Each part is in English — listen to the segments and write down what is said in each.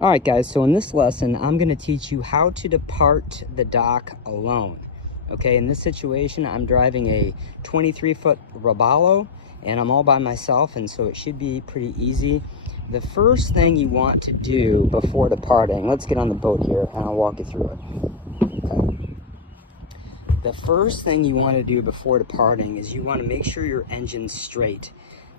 All right, guys, so in this lesson, I'm gonna teach you how to depart the dock alone. Okay, in this situation, I'm driving a 23-foot Robalo, and I'm all by myself, and so it should be pretty easy. The first thing you want to do before departing, let's get on the boat here, and I'll walk you through it. Okay. The first thing you want to do before departing is you want to make sure your engine's straight.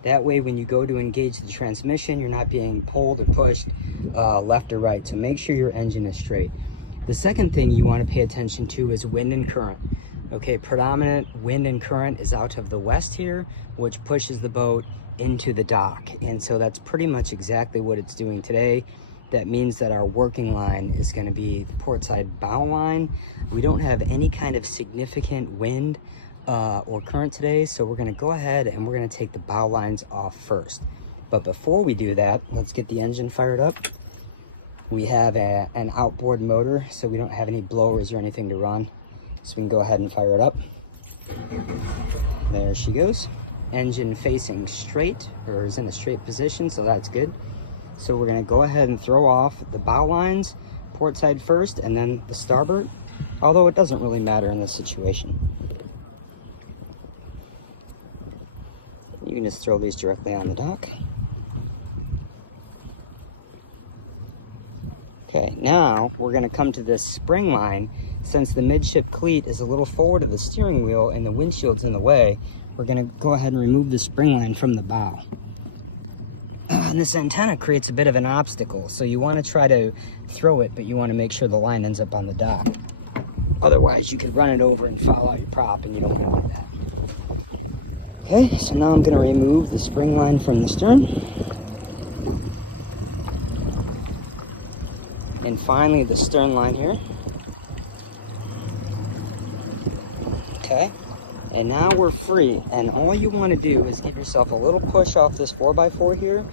That way, when you go to engage the transmission, you're not being pulled or pushed left or right. So make sure your engine is straight. The second thing you want to pay attention to is wind and current. Okay, predominant wind and current is out of the west here, which pushes the boat into the dock. And so that's pretty much exactly what it's doing today. That means that our working line is going to be the port side bow line. We don't have any kind of significant wind or current today, so we're going to go ahead and we're going to take the bow lines off first. But before we do that, let's get the engine fired up. We have an outboard motor, so we don't have any blowers or anything to run, so we can go ahead and fire it up. There she goes. Engine facing straight, or is in a straight position, so that's good. So we're going to go ahead and throw off the bow lines, port side first and then the starboard, although it doesn't really matter in this situation. You can just throw these directly on the dock. Okay, now we're going to come to this spring line. Since the midship cleat is a little forward of the steering wheel and the windshield's in the way, we're going to go ahead and remove the spring line from the bow. And this antenna creates a bit of an obstacle, so you want to try to throw it, but you want to make sure the line ends up on the dock. Otherwise, you could run it over and foul out your prop, and you don't want to do that. Okay, so now I'm going to remove the spring line from the stern. And finally, the stern line here. Okay, and now we're free, and all you want to do is give yourself a little push off this 4x4 here,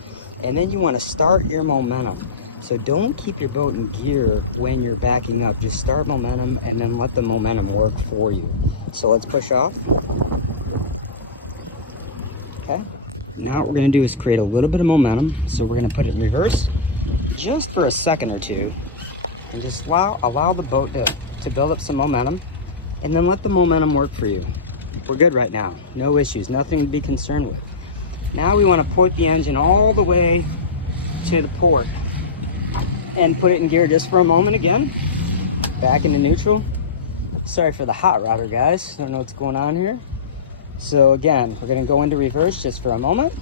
and then you want to start your momentum. So don't keep your boat in gear when you're backing up. Just start momentum and then let the momentum work for you. So let's push off. Okay, now what we're going to do is create a little bit of momentum. So we're going to put it in reverse just for a second or two, and just allow the boat to build up some momentum, and then let the momentum work for you. We're good right now, no issues, nothing to be concerned with. Now we want to port the engine all the way to the port and put it in gear just for a moment again, back into neutral. Sorry for the hot rodder, guys, don't know what's going on here. So again, we're going to go into reverse just for a moment.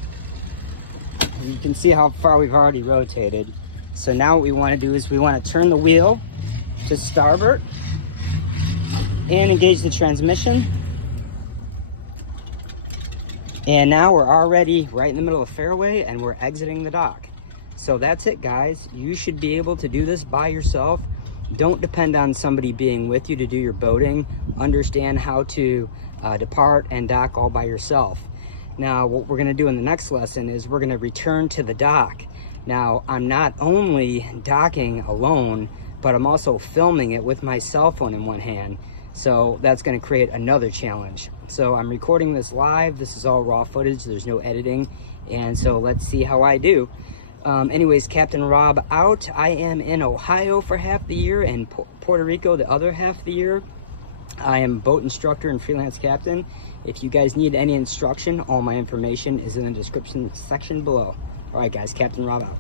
You can see how far we've already rotated. So now what we want to do is we want to turn the wheel to starboard and engage the transmission. And now we're already right in the middle of the fairway and we're exiting the dock. So that's it, guys. You should be able to do this by yourself. Don't depend on somebody being with you to do your boating. Understand how to depart and dock all by yourself. Now, what we're going to do in the next lesson is we're going to return to the dock. Now, I'm not only docking alone, but I'm also filming it with my cell phone in one hand. So that's going to create another challenge. So I'm recording this live. This is all raw footage. There's no editing. And so let's see how I do. Anyways, Captain Rob out. I am in Ohio for half the year and Puerto Rico the other half of the year. I am boat instructor and freelance captain. If you guys need any instruction, all my information is in the description section below. All right, guys, Captain Rob out.